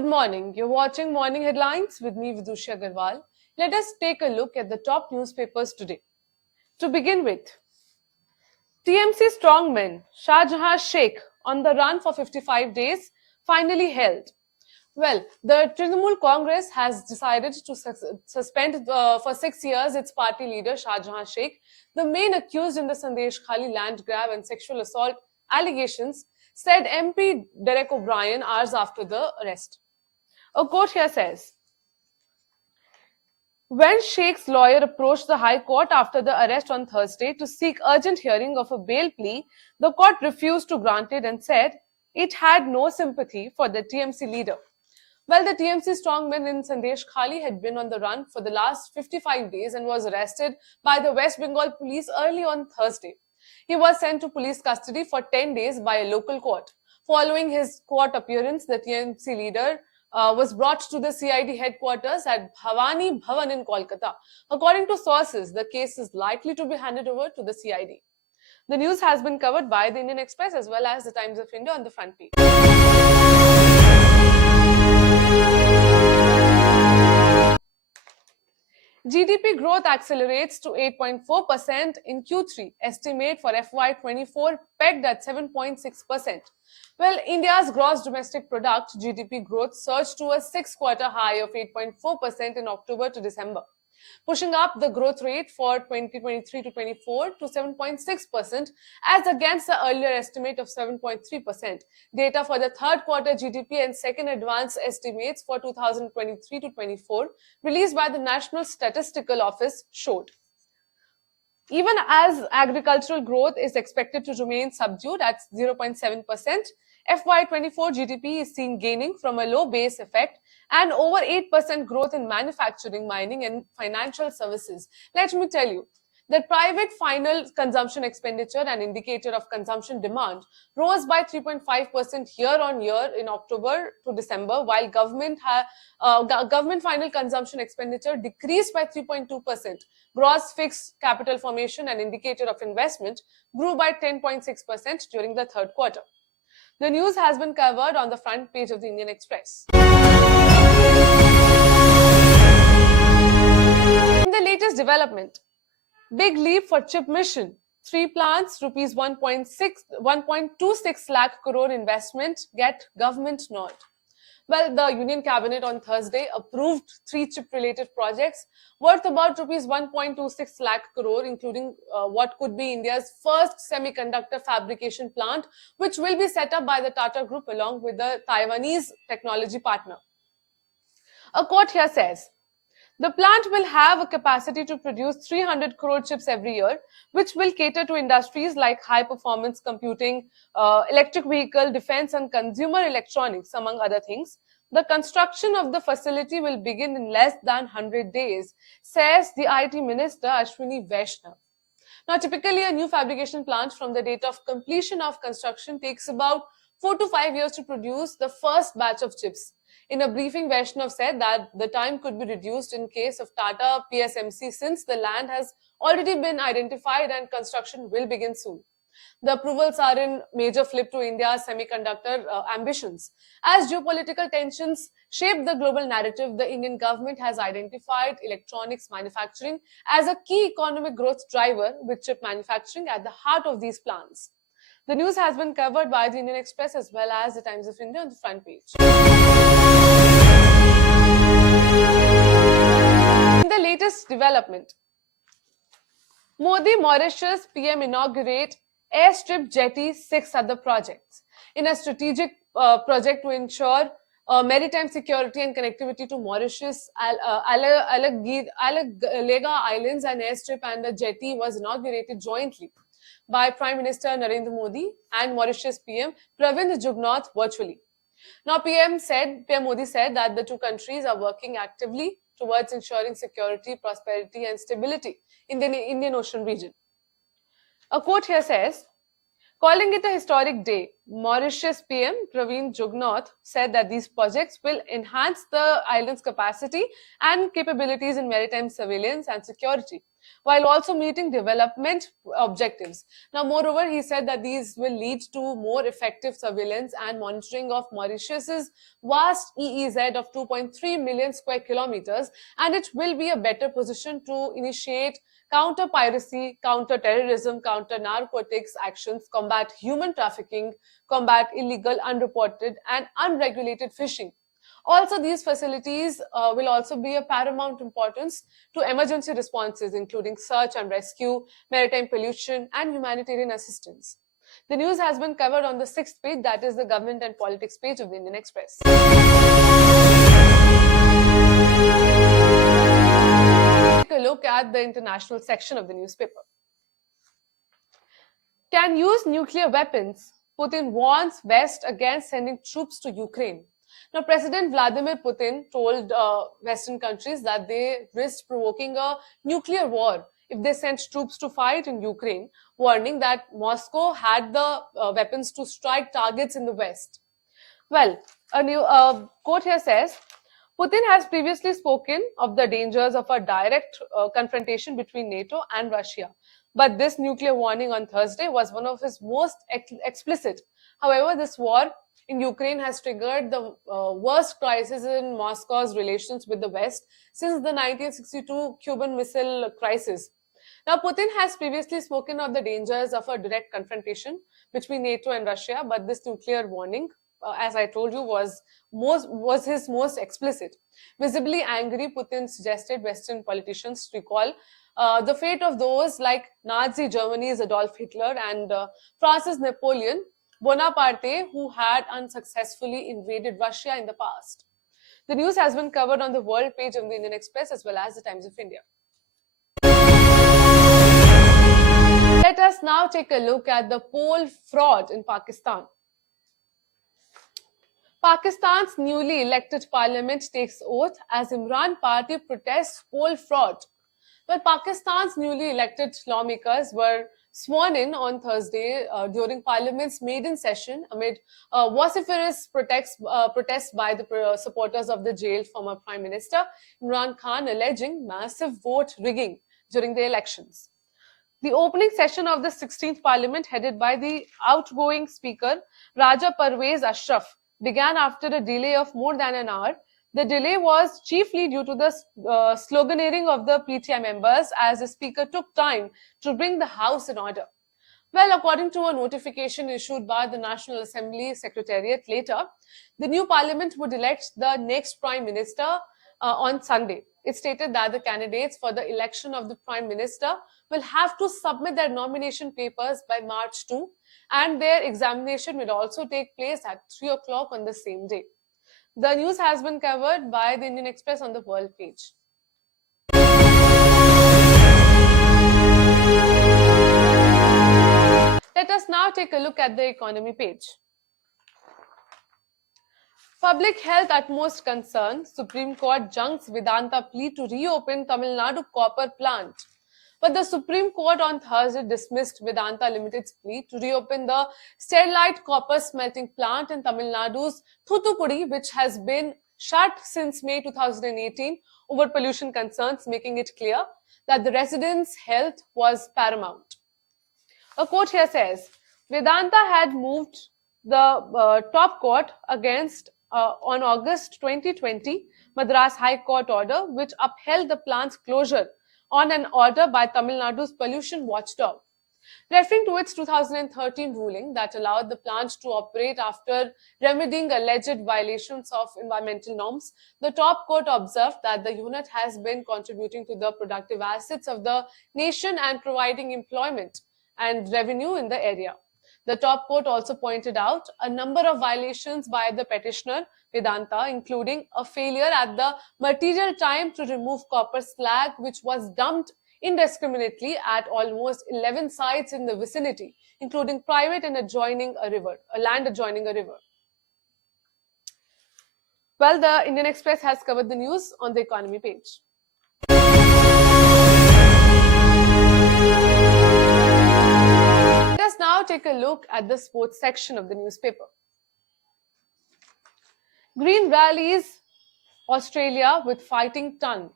Good morning. You're watching Morning Headlines with me, Vidushi Agarwal. Let us take a look at the top newspapers today. To begin with, TMC strongman Shahjahan Sheikh on the run for 55 days finally held. Well, the Trinamool Congress has decided to suspend for 6 years its party leader Shahjahan Sheikh, the main accused in the Sandesh Khali land grab and sexual assault allegations, said MP Derek O'Brien hours after the arrest. A quote here says, when Sheikh's lawyer approached the High Court after the arrest on Thursday to seek urgent hearing of a bail plea, the court refused to grant it and said it had no sympathy for the TMC leader. Well, the TMC strongman in Sandesh Khali had been on the run for the last 55 days and was arrested by the West Bengal police early on Thursday. He was sent to police custody for 10 days by a local court. Following his court appearance, the TMC leader was brought to the CID headquarters at Bhavani Bhavan in Kolkata. According to sources, the case is likely to be handed over to the CID. The news has been covered by the Indian Express as well as the Times of India on the front page. GDP growth accelerates to 8.4% in Q3, estimate for FY24 pegged at 7.6%. Well, India's gross domestic product GDP growth surged to a 6-quarter high of 8.4% in October to December, pushing up the growth rate for 2023 to 24 to 7.6% as against the earlier estimate of 7.3%. Data for the third quarter GDP and second advance estimates for 2023 to 24 released by the National Statistical Office showed. Even as agricultural growth is expected to remain subdued at 0.7%, FY24 GDP is seen gaining from a low base effect and over 8% growth in manufacturing, mining and financial services. Let me tell you that private final consumption expenditure, an indicator of consumption demand, rose by 3.5% year-on-year in October to December, while government final consumption expenditure decreased by 3.2%. Gross fixed capital formation, an indicator of investment, grew by 10.6% during the third quarter. The news has been covered on the front page of the Indian Express. In the latest development, big leap for chip mission. 3 plants, rupees 1.26 lakh crore investment get government nod. Well, the Union Cabinet on Thursday approved 3 chip-related projects worth about rupees 1.26 lakh crore, including what could be India's first semiconductor fabrication plant, which will be set up by the Tata Group along with the Taiwanese technology partner. A quote here says, the plant will have a capacity to produce 300 crore chips every year, which will cater to industries like high-performance computing, electric vehicle, defense and consumer electronics, among other things. The construction of the facility will begin in less than 100 days, says the IT Minister Ashwini Vaishnaw. Now, typically, a new fabrication plant from the date of completion of construction takes about 4 to 5 years to produce the first batch of chips. In a briefing, Vaishnav said that the time could be reduced in case of Tata PSMC since the land has already been identified and construction will begin soon. The approvals are in major flip to India's semiconductor ambitions. As geopolitical tensions shape the global narrative, the Indian government has identified electronics manufacturing as a key economic growth driver, with chip manufacturing at the heart of these plans. The news has been covered by the Indian Express as well as the Times of India on the front page. In the latest development, Modi Mauritius PM inaugurate airstrip jetty 6 other projects. In a strategic project to ensure maritime security and connectivity to Mauritius, Alalega Islands, an airstrip and a jetty was inaugurated jointly by Prime Minister Narendra Modi and Mauritius PM Pravind Jugnauth virtually. Now, PM Modi said that the two countries are working actively towards ensuring security, prosperity and stability in the Indian Ocean region. A quote here says, Calling it a historic day, Mauritius PM Praveen Jugnauth said that these projects will enhance the island's capacity and capabilities in maritime surveillance and security, while also meeting development objectives. Now, moreover, he said that these will lead to more effective surveillance and monitoring of Mauritius's vast EEZ of 2.3 million square kilometers, and it will be a better position to initiate counter piracy, counter terrorism, counter narcotics actions, combat human trafficking, combat illegal, unreported, and unregulated fishing. Also, these facilities will also be of paramount importance to emergency responses, including search and rescue, maritime pollution, and humanitarian assistance. The news has been covered on the 6th page, that is the government and politics page of the Indian Express. Take a look at the international section of the newspaper. Can use nuclear weapons. Putin warns West against sending troops to Ukraine. Now, President Vladimir Putin told Western countries that they risked provoking a nuclear war if they sent troops to fight in Ukraine, warning that Moscow had the weapons to strike targets in the West. Well, a new quote here says, Putin has previously spoken of the dangers of a direct confrontation between NATO and Russia. But this nuclear warning on Thursday was one of his most explicit. However, this war in Ukraine has triggered the worst crisis in Moscow's relations with the West since the 1962 Cuban Missile Crisis. Now, Putin has previously spoken of the dangers of a direct confrontation between NATO and Russia, but this nuclear warning, as I told you, was his most explicit. Visibly angry, Putin suggested Western politicians recall the fate of those like Nazi Germany's Adolf Hitler and France's Napoleon Bonaparte, who had unsuccessfully invaded Russia in the past. The news has been covered on the world page of the Indian Express as well as the Times of India. Let us now take a look at the poll fraud in Pakistan. Pakistan's newly elected parliament takes oath as Imran party protests poll fraud. Well, Pakistan's newly elected lawmakers were sworn in on Thursday during Parliament's maiden session amid vociferous protests by the supporters of the jailed former Prime Minister Imran Khan, alleging massive vote rigging during the elections. The opening session of the 16th Parliament, headed by the outgoing Speaker Raja Parvez Ashraf, began after a delay of more than an hour. The delay was chiefly due to the sloganeering of the PTI members as the Speaker took time to bring the House in order. Well, according to a notification issued by the National Assembly Secretariat later, the new Parliament would elect the next Prime Minister on Sunday. It stated that the candidates for the election of the Prime Minister will have to submit their nomination papers by March 2, and their examination will also take place at 3 o'clock on the same day. The news has been covered by the Indian Express on the world page. Let us now take a look at the economy page. Public health utmost concern, Supreme Court junks Vedanta plea to reopen Tamil Nadu copper plant. But the Supreme Court on Thursday dismissed Vedanta Limited's plea to reopen the Sterlite copper smelting plant in Tamil Nadu's Thoothukudi, which has been shut since May 2018 over pollution concerns, making it clear that the residents' health was paramount. A quote here says, Vedanta had moved the top court against on August 2020 Madras High Court order, which upheld the plant's closure on an order by Tamil Nadu's pollution watchdog. Referring to its 2013 ruling that allowed the plant to operate after remedying alleged violations of environmental norms, the top court observed that the unit has been contributing to the productive assets of the nation and providing employment and revenue in the area. The top court also pointed out a number of violations by the petitioner Vedanta, including a failure at the material time to remove copper slag, which was dumped indiscriminately at almost 11 sites in the vicinity, including private and adjoining a river, a land adjoining a river. Well, the Indian Express has covered the news on the economy page. Let us now take a look at the sports section of the newspaper. Green rallies Australia with fighting ton.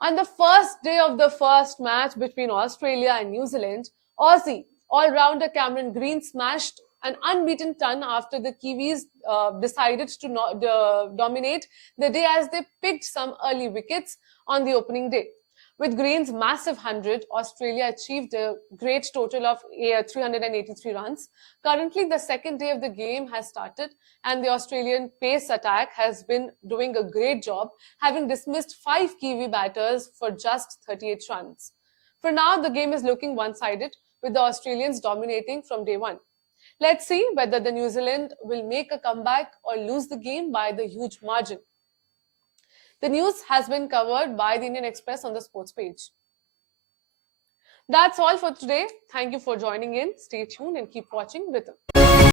On the first day of the first match between Australia and New Zealand, Aussie all-rounder Cameron Green smashed an unbeaten ton after the Kiwis decided to dominate the day as they picked some early wickets on the opening day. With Green's massive 100, Australia achieved a great total of 383 runs. Currently, the second day of the game has started, and the Australian pace attack has been doing a great job, having dismissed 5 Kiwi batters for just 38 runs. For now, the game is looking one-sided, with the Australians dominating from day one. Let's see whether the New Zealand will make a comeback or lose the game by the huge margin. The news has been covered by the Indian Express on the sports page. That's all for today. Thank you for joining in. Stay tuned and keep watching Ritam.